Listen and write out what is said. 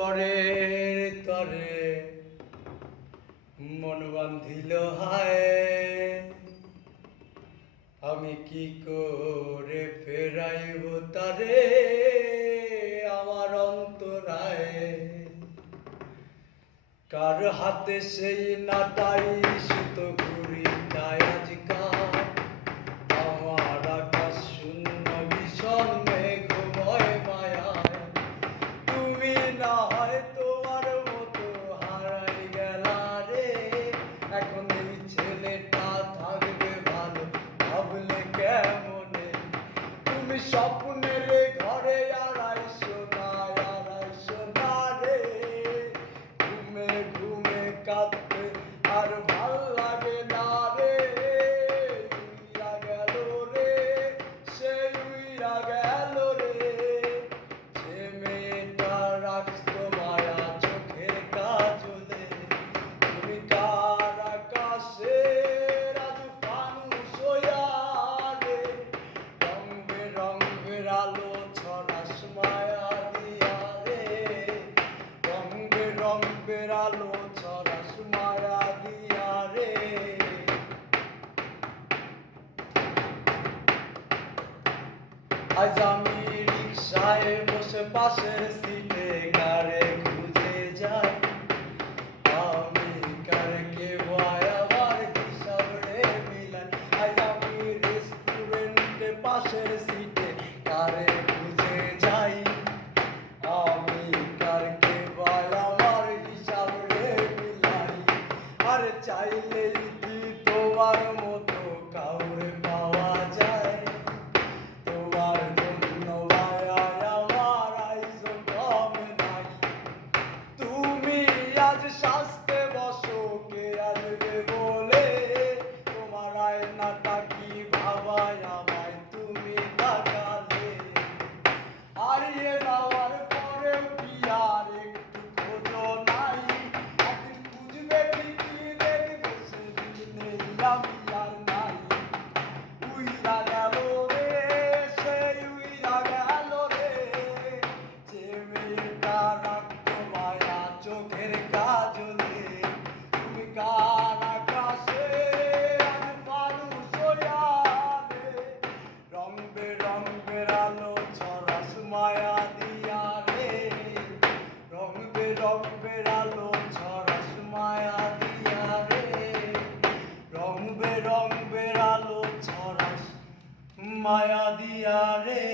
পরের তরে মন বান্ধিল হায়, আমি কি করে ফেরাইব তারে আমার অন্তরায়। কার হাতে সেই নাটাই সুত ঘুরি তাই আজকাল আমার আকাশ শূন্য ভীষণ মেঘময় মায়ায়। তুমি না হয় তোমার মতো হারাই গেলা রে, এখন এই ছেলেটা থাকবে ভালো ভাবলে কেমনে। তুমি স্বপ্নের ঘরে আড়াইশো না রে, ঘুমে ঘুমে কাঁদতে আর ভাল লাগে না রে। উইরা গেল রে, সে উইরা গেল রে, যে মেয়েটা রাখতো মায়া চোখের কাজলে। তুমি কার আকাশে রাজু ফানুস হইয়া রে, রং বেরঙের আলো ছড়াস মায়া দিয়া রে, রং বেরঙের আলো ছড়াস মায়া দিয়া রে। আজ আমি রিকশায় বসে পাশের সিটে কারে খুঁজে যাই, আমি কারকে ভয় আবার হিসাব রে মিলাই। আজ আমি রেস্টুরেন্টে পাশের সিটে কারে খুঁজে যাই, আমি কারকে ভয় আমার হিসাব রে মিলাই। আর চাইলেই কি তোমার মতো কাউরে পাওয়া যায়, তোমার জন্য মায়ায় আমার আইজো কমে নাই। তুমি আজ শাস্তে বসো কে আসবে বলে, তোমার আয়নাটা কি ভাবায় আমায় তুমি তাকালে। হারিয়ে যাওয়ার পরেও কি আর একটু খোঁজো নাই, একদিন খুঁজবে ঠিকই দেখবে সেদিনে আমি আর নাই। উইরা গেল রে, সেই উইরা গেল রে, যে মেয়েটা রাখতো মায়া চোখের কাজলে। তুমি কার আকাশে আজ ফানুস হইয়া রে, রং বেরঙের আলো ছড়াস মায়া দিয়া রে, রং বেরঙের আলো ছড়াস মায়া দিয়া রে, রং বেরঙের আলো ছড়াস মায়া দিয়া রে।